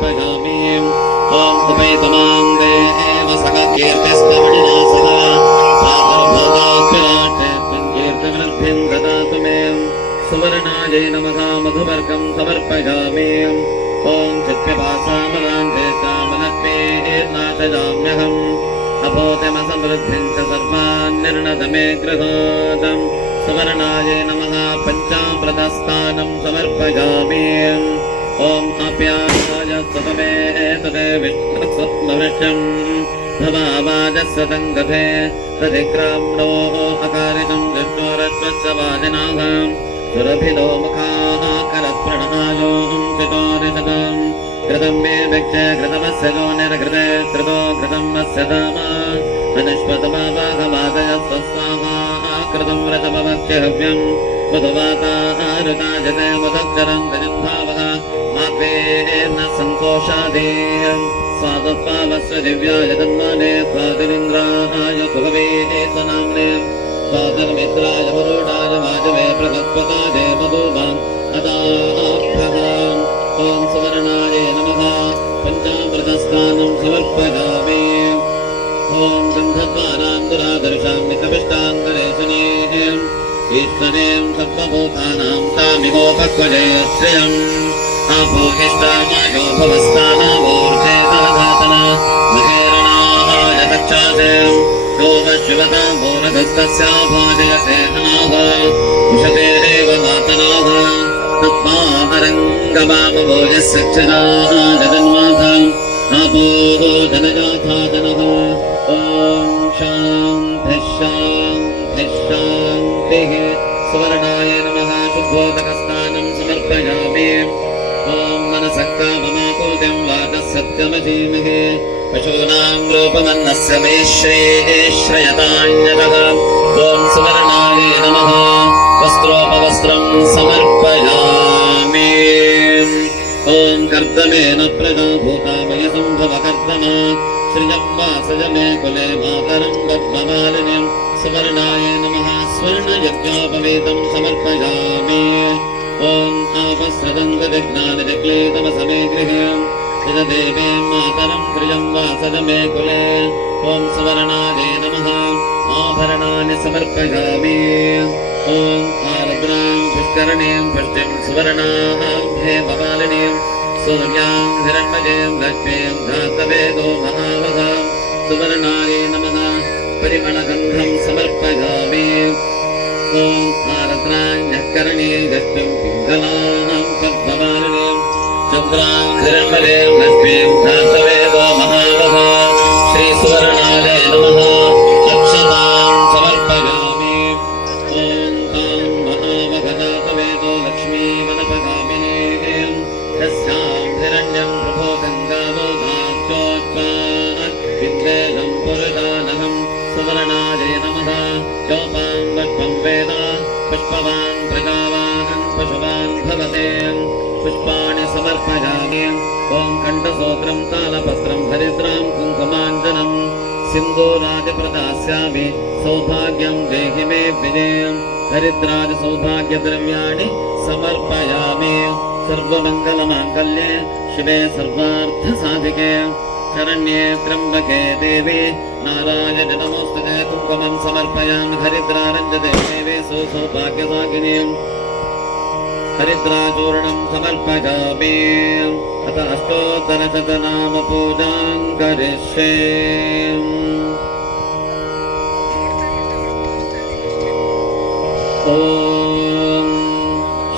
समर्पयामि ॐ उपैतमां देव सककीर्तिस्मरणिना सदा प्रातर्भोगात्विराट् कीर्तिवृद्धिं ददातु मे सुवर्णायै नमः मधुवर्गं समर्पयामि ॐ चित्पिपासामलान्ते कामलक्ष्मीर्नाशयाम्यहम् अभूतिमसमृद्धिं च सर्वान् निर्णत मे गृहादम् सुवर्णायै नमः पञ्चामृतस्थानं समर्पयामि ॐ आप्याय सतमे तदे विष्णुस्वप्नवृक्षम् भवावाजस्य तङ्गते तदिक्राम्णो अकारितं विष्णोरश्वस्य वाजिनाः सुरभिलो मुखाः करस्पृणायो चितोरितम् कृतं मे भिक्षे कृतमस्य जोनिर्घृते कृतो कृतं मत्स्य धाम अनुष्पतमावाहवादयस्व स्वाहा कृतं व्रतमवक्ष्य हव्यम् मधुवातारुताजते मधुक्षरं गजन्धावः मात्वेर्न सन्तोषादेयम् स्वादत्वावस्य दिव्याय तन्माने स्वादिनिन्द्राय सुभवेतनाम्ने स्वादनमित्राय वरुणाय वाजवे प्रतस्पताय मधुमान् अदाभ्यः ॐ सुवर्णाय नमः पञ्चामृतस्नानं समर्पयामि ॐ गन्धद्वारां दुरादर्शां मितविष्टान्तरेशनेः ईश्वरें सर्वभूतानां तामिगोपक्वजयश्रियम् आपोहिष्टामायो भवस्तानावोर्चेतधातन महेरणाय दक्षासें योगशिवतां भोरधस्तस्याभाजयते हनाः उषते देववातनाः तस्मारङ्गवामभोजस्य क्षदाः जगन्माथम् आपो जनजाथाजनः ॐ शान्तिः शान्तिः शान्तिः सुवर्णाय नमः शुद्धोदकस्नानं समर्पयामि ॐ मनसः काममाकुतिं वाचः सत्यमधीमहि पशूनां रूपमन्नस्य मे श्रेयश्रयतान्यतः ॐ सुवर्णाय नमः वस्त्रोपवस्त्रं समर्पयामि ॐ कर्दमेन प्रजा भूता वयसम्भवकर्दमा श्रियं वासज मे कुले मातरं पद्ममालिनीं सुवर्णाय नमः स्वर्णयज्ञोपवीतं समर्पयामि ॐ आपस्रदङ्गजज्ञानजक्लीतमसमे गृहे यजदेवीं मातरं श्रियं वासज मे कुले ॐ सुवर्णाय नमः आभरणानि समर्पयामि ॐ आर्द्रां पुष्करणीं पुष्टिं सुवर्णाभ्ये भवालिनीं सूर्यां हिरण्मयीं लक्ष्मीं धातवेदो महावहां सुवर्णाय नमः परिमलगन्धं समर्पयामि ॐ आर्द्राण्यकर्णी गष्टिं पिङ्गलां पद्ममालिनीं चन्द्रां हिरण्मयीं लक्ष्मीं धातवेदो महावहां श्रीसुवर्णाय नमः अक्षतां समर्पयामि ॐ तां महावघदातवेदो लक्ष्मीमनपगामिनीं यस्यां हिरण्यं प्रभो गङ्गावोधाश्चोत्सात् विद्वेदं पुरुषानहं सुवर्णाय नमः योपां वक्वं वेद पुष्पवान् प्रजावान् पशुवान् भवते पुष्पाणि समर्पयामि ॐ कण्ठसूत्रं तालपत्रं हरिद्रां कुङ्कुमाञ्जनं सिन्दूरादिप्रदास्यामि सौभाग्यं देहि मे विजयं हरिद्रादिसौभाग्यद्रव्याणि समर्पयामि सर्वमङ्गलमाङ्गल्ये शिवे सर्वार्थसाधिके शरण्ये त्र्यम्बके देवी नारायणे नमोस्तुते कुङ्कुमं समर्पयामि हरिद्रारञ्जते देवे सौभाग्यसागिनीं हरिद्राचूर्णं समर्पयामि अथ अष्टोत्तरशतनाम पूजां करिष्ये ॐ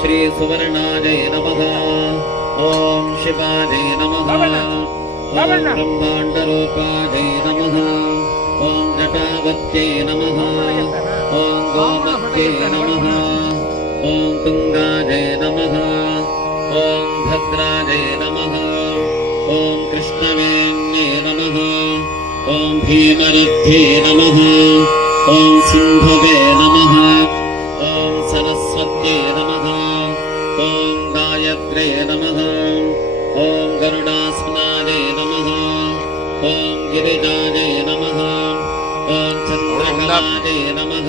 श्री सुवर्णाय नमः ॐ शिवाय नमः ॐ ब्रह्माण्डरूपाय नमः ॐ जटावत्यै नमः ॐ गोमत्यै नमः ॐ तुङ्गाय नमः ॐ भद्राय नमः ॐ कृष्णवेण्ये नमः ॐ भीमरुध्ये नमः ॐ सिंहवे नमः ॐ सरस्वत्यै नमः ॐ गायत्रे नमः ॐ गरुडासनाय नमः ॐ गिरिजाय नमः ॐ चन्द्रकलाय नमः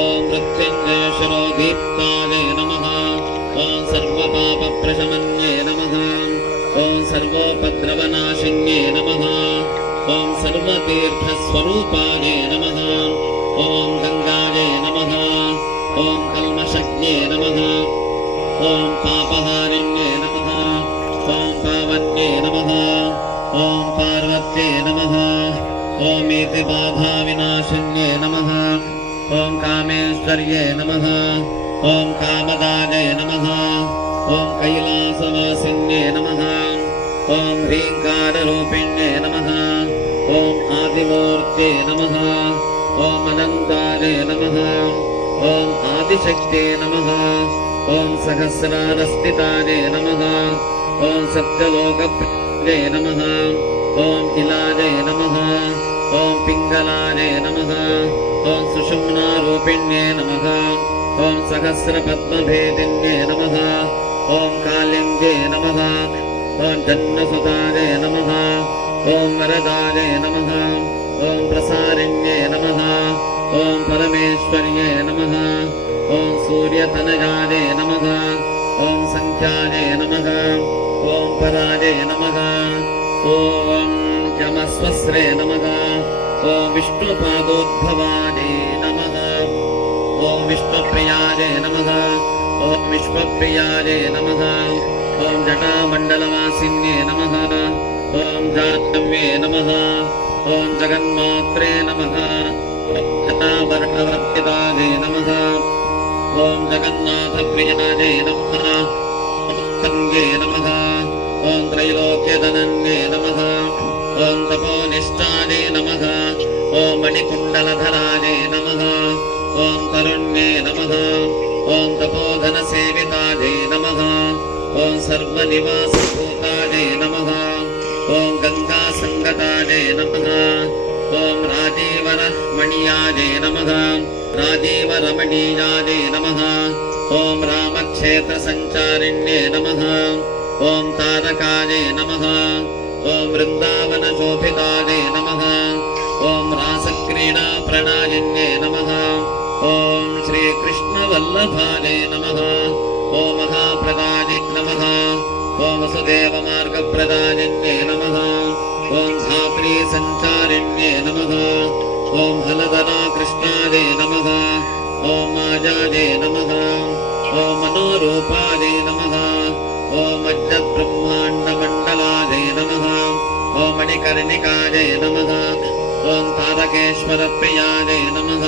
ॐ मृत्युञ्जयशिरोदीप्ताय नमः ॐ सर्वपापप्रशमन्ये नमः ॐ ॐ सर्वोपद्रवनाशिन्ये नमः ॐ सर्वतीर्थस्वरूपाय नमः ॐ गङ्गायै नमः ॐ कल्मषज्ञे नमः ॐ पापहारिण्ये नमः ॐ पावन्ये नमः ॐ पार्वत्ये नमः ॐ इतिबाधाविनाशिन्ये नमः ॐ कामेश्वर्ये नमः ॐ कामदाय नमः ॐ कैलासवासिन्ये नमः ॐ ह्रीङ्काररूपिण्ये नमः ॐ आदिमूर्ते नमः ॐ अनन्ताय नमः ॐ आदिशक्ते नमः ॐ सहस्रारस्थिताय नमः ॐ सत्यलोकप्रिये नमः ॐ हिलाय नमः ॐ पिङ्गलाय नमः ॐ सुषुम्नारूपिण्ये नमः ॐ सहस्रपद्मभेदिन्ये नमः ॐ कालिन्द्ये नमः ॐ जन्मसुताय नमः ॐ वरदाय नमः ॐ प्रसारिण्ये नमः ॐ परमेश्वर्ये नमः ॐ सूर्यतनयाय नमः ॐ सङ्ख्याय नमः ॐ पराय नमः ॐ यमस्वस्रे नमः ॐ विष्णुपादोद्भवाय नमः ॐ विष्णुप्रियाय नमः ॐ विश्वप्रियाय नमः ॐ जटामण्डलवासिन्ये नमः ॐ जाह्नव्ये नमः ॐ जगन्मात्रे नमः ॐ जटावर्णवर्तिताय नमः ॐ जगन्नाथप्रियाय नमः ॐ गङ्गे नमः ॐ त्रैलोक्यधनन्ये नमः ॐ तपोनिष्ठाय नमः ॐ मणिकुण्डलधराय नमः ॐ तरुण्ये नमः ॐ तपोधनसेविताय नमः ॐ सर्वनिवासभूताय नमः ॐ गङ्गासङ्गताय नमः ॐ राजीवरमणीयाय नमः राजीवरमणीयाय नमः ॐ रामक्षेत्रसञ्चारिण्ये नमः ॐ तारकाय नमः ॐ वृन्दावनशोभिताय नमः ॐ रासक्रीडाप्रणायिन्ये नमः ॐ श्रीकृष्णवल्लभाय नमः ॐ महाप्रदाय नमः ॐ वसुदेवमार्गप्रदायिन्ये नमः ॐ धात्रीसञ्चारिण्ये नमः ॐ हलधराकृष्णाय नमः ॐ मायाय नमः ॐ मनोरूपाय नमः ॐ मज्जब्रह्माण्डमण्डलाय नमः ॐ मणिकर्णिकाय नमः ॐ तारकेश्वरप्रियाय नमः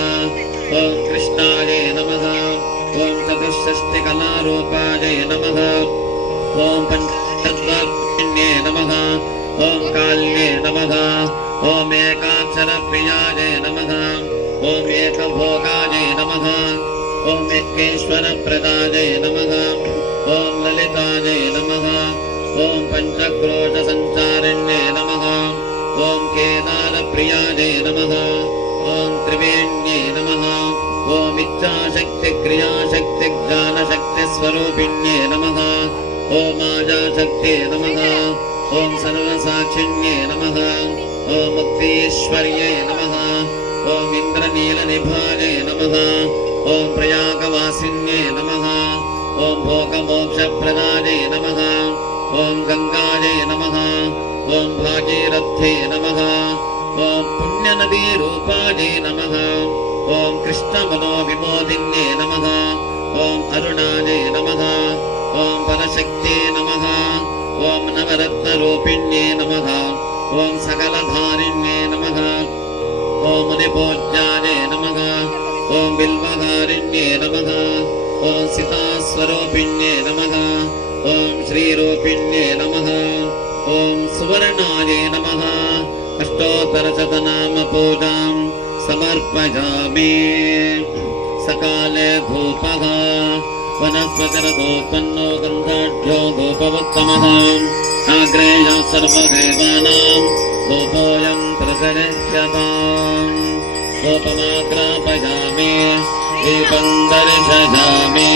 ॐ कृष्णाय नमः ॐ चतुष्षष्टिकलारूपाय नमः ॐ पञ्चतत्त्वात्मने नमः ॐ काल्ये नमः ॐ एकाक्षरप्रियाय नमः ॐ एकभोगाय नमः ॐ एकेश्वरप्रदाय नमः ॐ ललिताय नमः ॐ पञ्चक्रोशसञ्चारिण्ये नमः ॐ केदारप्रियाय नमः ॐ त्रिवेण्ये नमः ॐ इच्छाशक्तिक्रियाशक्तिज्ञानशक्तिस्वरूपिण्ये नमः ॐ मायाशक्ते नमः ॐ सर्वसाक्षिण्ये नमः ॐ मुक्तीश्वर्ये नमः ॐ इन्द्रनीलनिभाय नमः ॐ प्रयागवासिन्ये नमः ॐ भोगमोक्षप्रदाय नमः ॐ गङ्गायै नमः ॐ भागीरथ्ये नमः ॐ पुण्यनदीरूपाय नमः ॐ कृष्णमनोविमोदिन्ये नमः ॐ अरुणाय नमः ॐ परशक्त्ये नमः ॐ नवरत्नरूपिण्ये नमः ॐ सकलधारिण्ये नमः ॐ मुनिपूज्याय नमः ॐ बिल्वहारिण्ये नमः ॐ सीतास्वरूपिण्ये नमः ॐ श्रीरूपिण्ये नमः ॐ सुवर्णाय नमः अष्टोत्तरशतनामपूजां समर्पयामि सकाले धूपः वनस्पतिरधोपन्नो गन्धाढ्यो धूपवत्तमः आग्रेय सर्वदेवानां धूपोऽयं प्रसरिष्यताम् धूपमाग्रापयामि दीपं दर्शयामि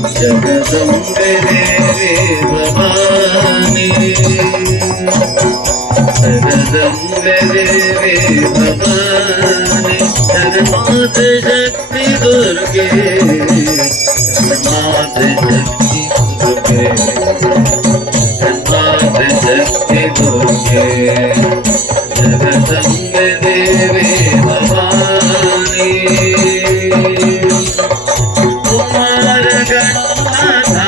जगदम्बे देवी भवानी जगदम्बे देवी भवानी जगन्नाथ शक्ति दुर्गे जगन्नाथ शक्ति दुर्गे जगन्नाथ शक्ति दुर्गे जगदम्बे देवी भवानी कुमार गणनाथा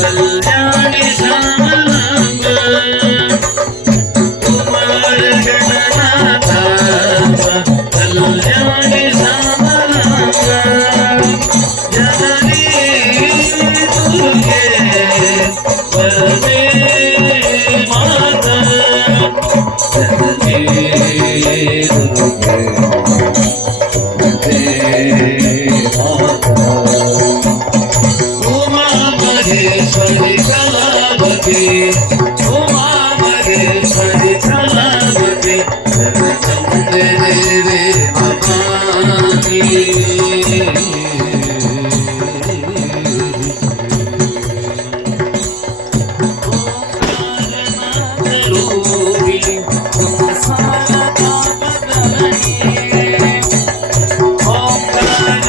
कल्याणी श्यामलांगा कुमार गणनाथा कल्याणी श्यामलांगा जननी दुर्गे वरदे माता जननी दुर्गे महेश्वरी कलावती उमा महेश्वरी कलावती जगदम्बे देवी भवानी ओंकार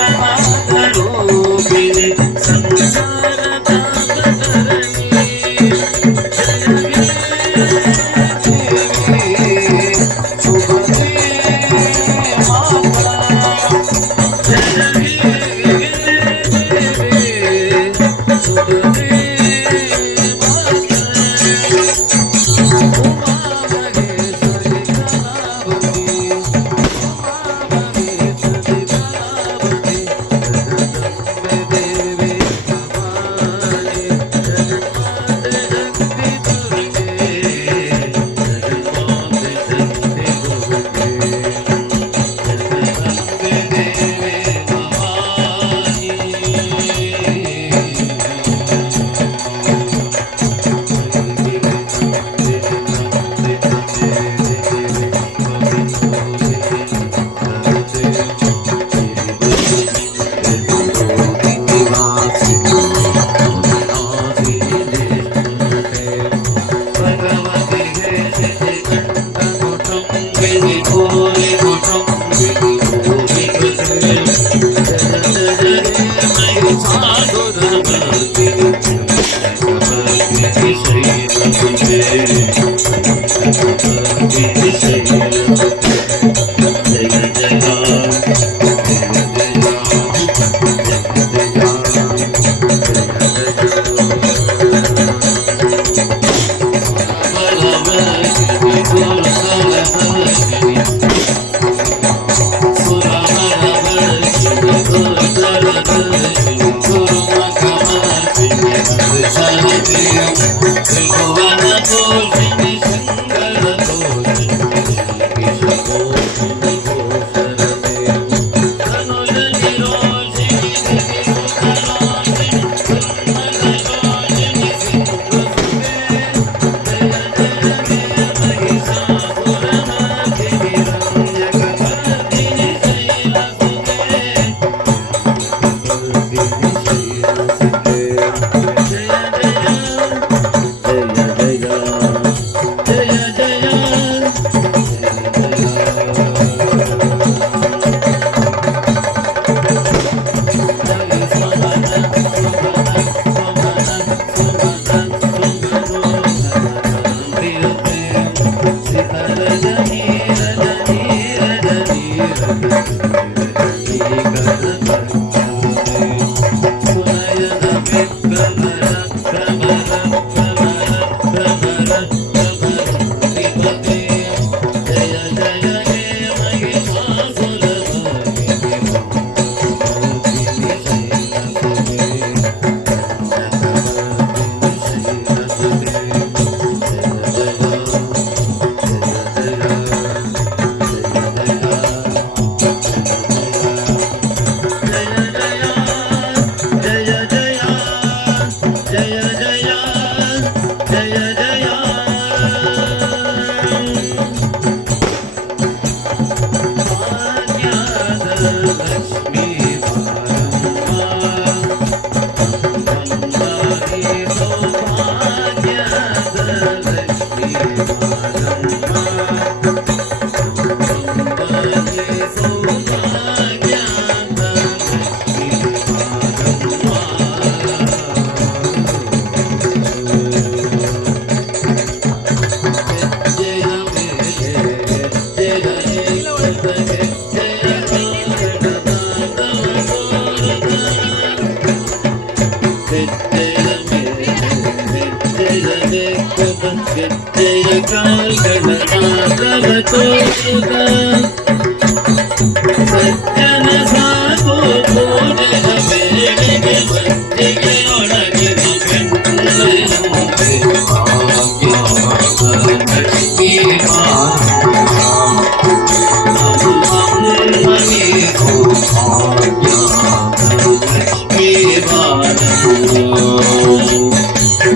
ಸಜ್ಜನ ಸಾಧು ಪೂಜೆಯ ವೇಳೆಗೆ ಮತ್ತಿಗೆ ಒಳಗಿನ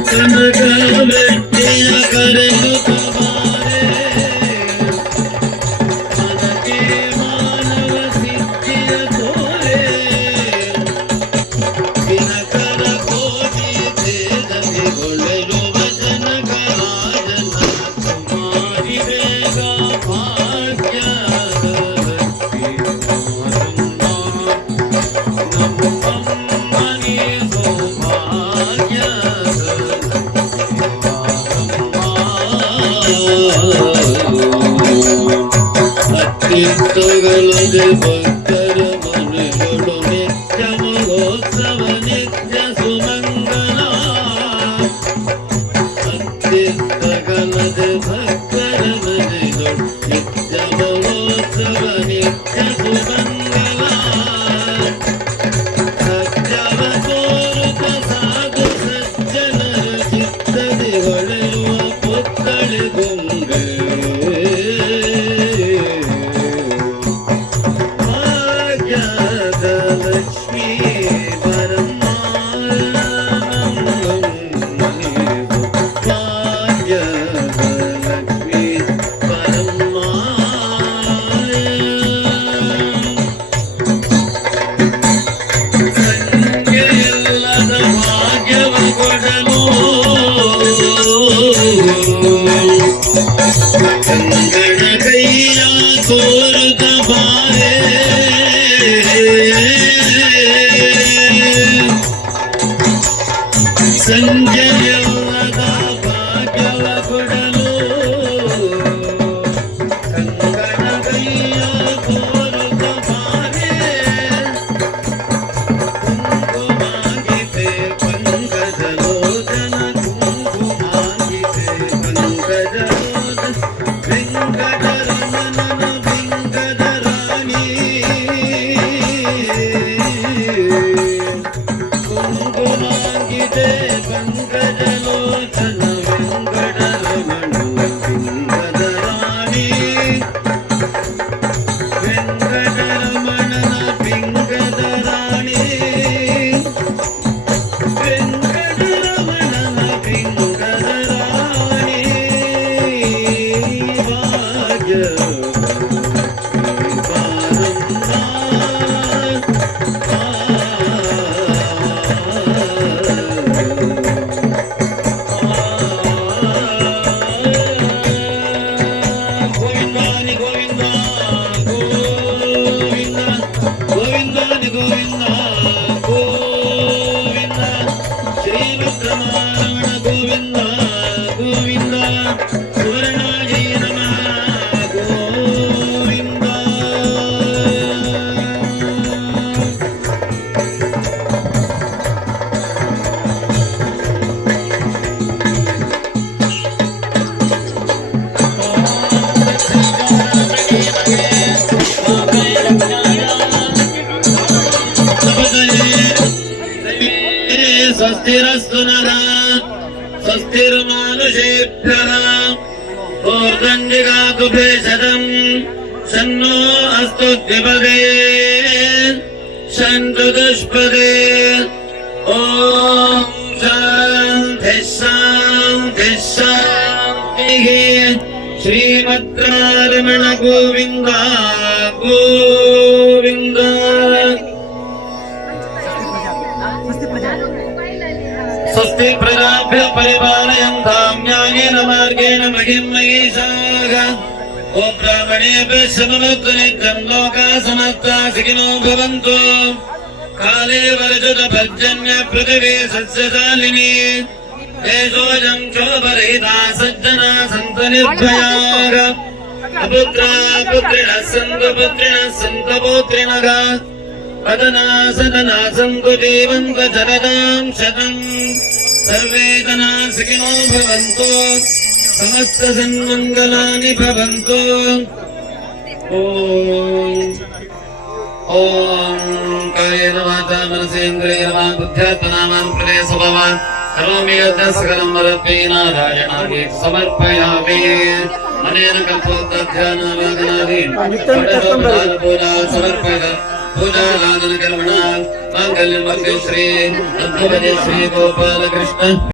ಕನಕ ವ್ಯಕ್ತಿಯ ಕರೆದು ತೀರ್ಥಗಳದೆ ಭಕ್ತರ ಮನೆಗಳು ನಿತ್ಯ ಮಹೋತ್ಸವ ನಿತ್ಯ ಸುಮಂಗಲ ತೀರ್ಥಗಳದೆ ಭಕ್ತರ ಮನೆಗಳು ನಿತ್ಯ ಮಹೋತ್ಸವ ನಿತ್ಯ ಸುಮಂಗಲ ಸತ್ಯವ ತೋರುತ ಸಾಧು ಸಜ್ಜನರ ಚಿತ್ತದಿ ಹೊಳೆಯುವ ಪುತ್ತಳಿ ಗೊಂಗೆ ಕಂಗಣ ಕೈಯ ತೋರುತ್ತ ಬಾರೆ ಸಂಜೆಯಲ್ಲದ ಭಾಗ್ಯವ ಕೊಡಲು ಕಂಗಣ ಕೈಯ ತೋರುತ್ತ ಬಾರೆ ಕುಂಕುಮಾಗಿದೆ ಪಂಕಜಲೋಚನ ಕುಂಕುಮಾಗಿದೆ ಪಂಕಜಲೋಚನ ವೆಂಕಟರಮಣನ ವೆಂಕಟರಾಣಿ ಕುಂಕುಮಾಗಿದೆ ಪಂಕಜಲೋಚನ ವೆಂಕಟರಮಣನ ವೆಂಕಟರಾಣಿ ವೆಂಕಟರಮಣನ ವೆಂಕಟರಾಣಿ ವೆಂಕಟರಮಣನ ವೆಂಕಟರಾಣಿ ಗೋವಿಂದಾನಿ ಗೋವಿಂದ ಗೋವಿಂದ ಗೋವಿಂದಾನಿ ಗೋವಿಂದ ಗೋವಿಂದ ಶ್ರೀರುದ್ರಮಾರಮಣ ಗೋವಿಂದ ಗೋವಿಂದ ಸುವರ್ಣಾಜಿ ನಮಃ ಗೋವಿಂದ ಸ್ವಸ್ತಿರಸ್ತು ನರಃ ಸ್ವಸ್ತಿರ್ಮಾನುಷೇಭ್ಯಃ ऊर्ध्वन्दिगातु भेषजम् शन्नो अस्तु द्विपदे शन्तु दुष्पदे ॐ शान्तिः शान्तिः शान्तिः श्रीमद्रमण गोविन्द गोविन्द स्वस्ति प्रजाभ्यः परिपालयन्तां न्यायेन मार्गेण महीं महीषाः ओ ब्राह्मणेभ्यः शमनोऽस्तु नित्यं लोकाः समस्ताः सुखिनो भवन्तु काले वर्षत पर्जन्य पृथिवी सस्यशालिनी देशोऽयं क्षोभरहिताः सज्जनाः सन्तु निर्भयाः अपुत्राः पुत्रिणः सन्तु पुत्रिणः सन्तु पौत्रिणः पदना सदना सन्तु जीवन्तु शरदां शतम् सर्वे जना सुखिनो भवन्तु समस्त सन्मंगलानि भवन्तु। ओम कायेन वाचा मनसेन्द्रियेण वा बुद्ध्यात्मना मां प्रदेशभवान् करोमि यत् सकलं वरत्वे नारायणाय समर्पयामि। अनेन कल्पोत्तध्यानावादनादि पूजा समर्पय पूजाराधनकर्मणा माङ्गल्यं वन्दे श्री गोपाल कृष्ण